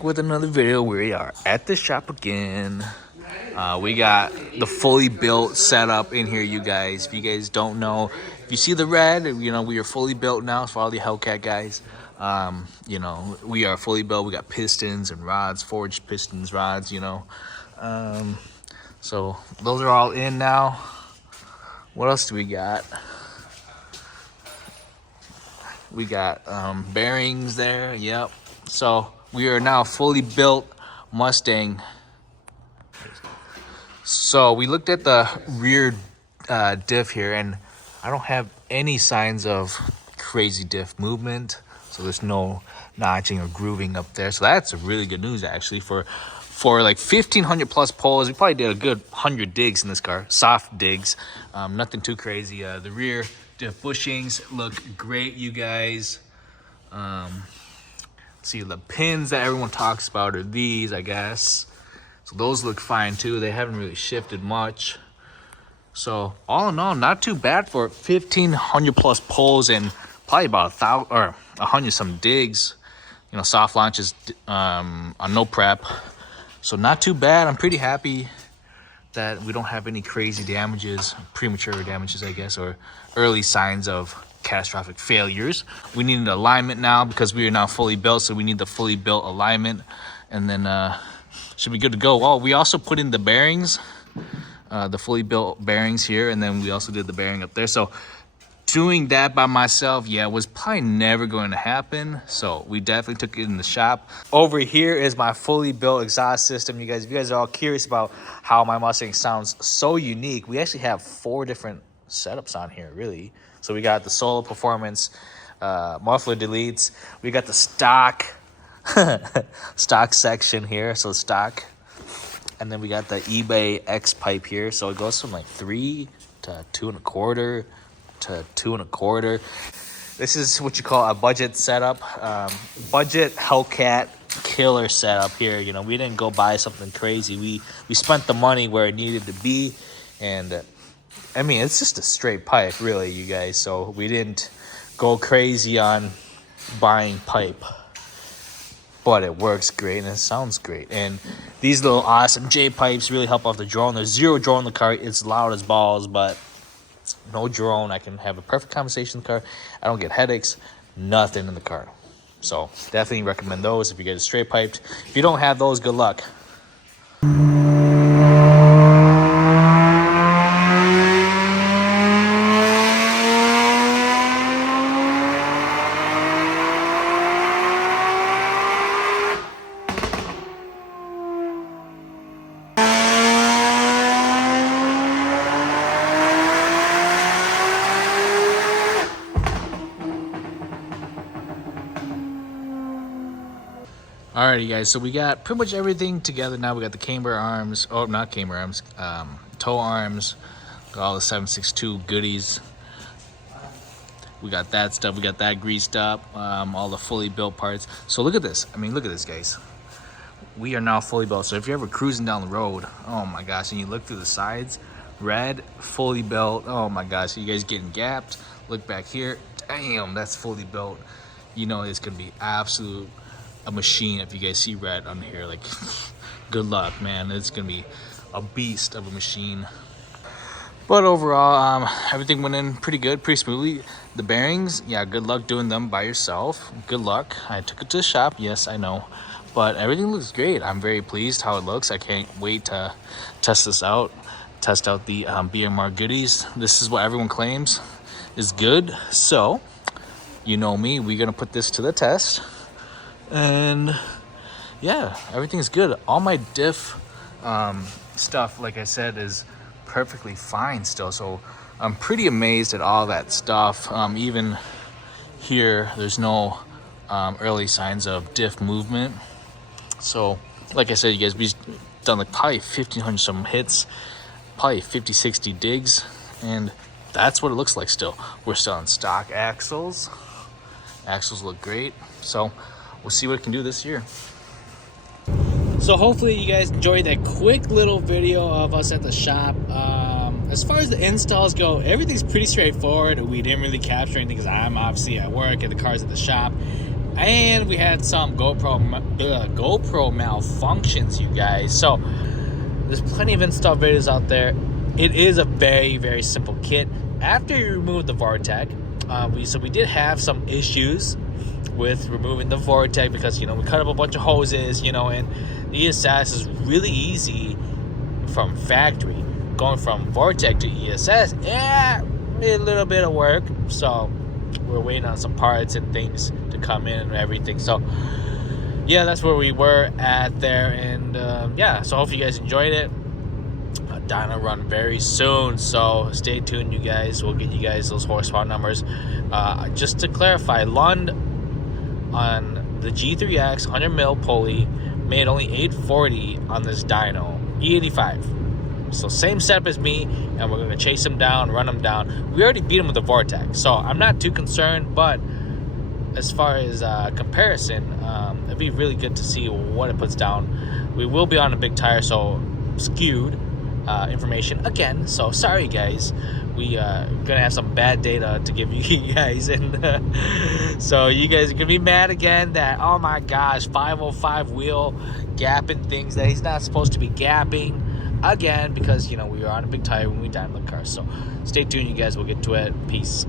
back with another video. We are at the shop again. We got the fully built setup in here, you guys. If you guys don't know, if you see the red, you know, we are fully built now. For all the Hellcat guys, you know, we are fully built. We got pistons and rods, forged pistons, rods, you know. So those are all in now. What else do we got? We got bearings there. Yep. So we are now fully built Mustang. So we looked at the rear diff here, and I don't have any signs of crazy diff movement. So there's no notching or grooving up there. So that's really good news, actually. For like 1,500 plus poles, we probably did a good 100 digs in this car, soft digs, nothing too crazy. The rear diff bushings look great, you guys. See, the pins that everyone talks about are these, I guess. So those look fine too. They haven't really shifted much. So all in all, not too bad for 1,500 plus poles and probably about 1,000 or 100 some digs. You know, soft launches on no prep. So not too bad. I'm pretty happy that we don't have any crazy damages, premature damages, I guess, or early signs of catastrophic failures. We need an alignment now because we are now fully built, so we need the fully built alignment, and then should be good to go. Oh, we also put in the bearings, the fully built bearings here, and then we also did the bearing up there. So doing that by myself, yeah, was probably never going to happen. So we definitely took it in the shop. Over here is my fully built exhaust system. You guys, if you guys are all curious about how my Mustang sounds so unique, we actually have 4 different setups on here, really. So we got the solo performance, muffler deletes. We got the stock stock section here, so stock. And then we got the eBay X pipe here. So it goes from like 3 to 2 1/4 to 2 1/4. This is what you call a budget setup, budget Hellcat killer setup here. You know, we didn't go buy something crazy. We spent the money where it needed to be, and I mean, it's just a straight pipe, really, you guys. So we didn't go crazy on buying pipe, but it works great and it sounds great. And these little awesome J pipes really help off the drone. There's 0 drone in the car. It's loud as balls, but no drone. I can have a perfect conversation in the car. I don't get headaches, nothing in the car. So definitely recommend those if you get it straight piped. If you don't have those, good luck. Alrighty, guys, so we got pretty much everything together now. We got the camber arms, oh, not camber arms, toe arms, got all the 762 goodies. We got that stuff, we got that greased up, all the fully built parts. So look at this. I mean, look at this, guys. We are now fully built. So if you're ever cruising down the road, oh my gosh, and you look through the sides, red, fully built, oh my gosh, you guys getting gapped. Look back here, damn, that's fully built. You know it's gonna be absolute a machine. If you guys see red on here, like, good luck, man. It's gonna be a beast of a machine. But overall, everything went in pretty good, pretty smoothly. The bearings, yeah, good luck doing them by yourself. Good luck. I took it to the shop, yes, I know, but everything looks great. I'm very pleased how it looks. I can't wait to test this out, test out the BMR goodies. This is what everyone claims is good, so you know me, we're gonna put this to the test. And yeah, everything's good. All my diff stuff, like I said, is perfectly fine still. So I'm pretty amazed at all that stuff. Even here, there's no early signs of diff movement. So like I said, you guys, we've done like probably 1,500 some hits, probably 50, 60 digs, and that's what it looks like still. We're still on stock axles. Axles look great. So we'll see what it can do this year. So hopefully you guys enjoyed that quick little video of us at the shop. As far as the installs go, everything's pretty straightforward. We didn't really capture anything because I'm obviously at work and the car's at the shop. And we had some GoPro malfunctions, you guys. So there's plenty of install videos out there. It is a very, very simple kit. After you remove the vortech, we did have some issues with removing the vortech because, you know, we cut up a bunch of hoses, you know, and the ESS is really easy from factory. Going from vortech to ESS, a little bit of work. So we're waiting on some parts and things to come in and everything. So yeah, that's where we were at there. And yeah, so hope you guys enjoyed it. Dyno run very soon, so stay tuned, you guys. We'll get you guys those horsepower numbers. Just to clarify, Lund on the G3X 100 mil pulley made only 840 on this dyno, E85. So same setup as me, and we're gonna chase him down, run him down. We already beat him with the vortex, so I'm not too concerned. But as far as comparison, it'd be really good to see what it puts down. We will be on a big tire, so skewed information again, so sorry guys. We gonna have some bad data to give you guys, and so you guys are gonna be mad again that, oh my gosh, 505 wheel gapping things that he's not supposed to be gapping again, because, you know, we were on a big tire when we dynoed the car. So stay tuned, you guys. We'll get to it. Peace.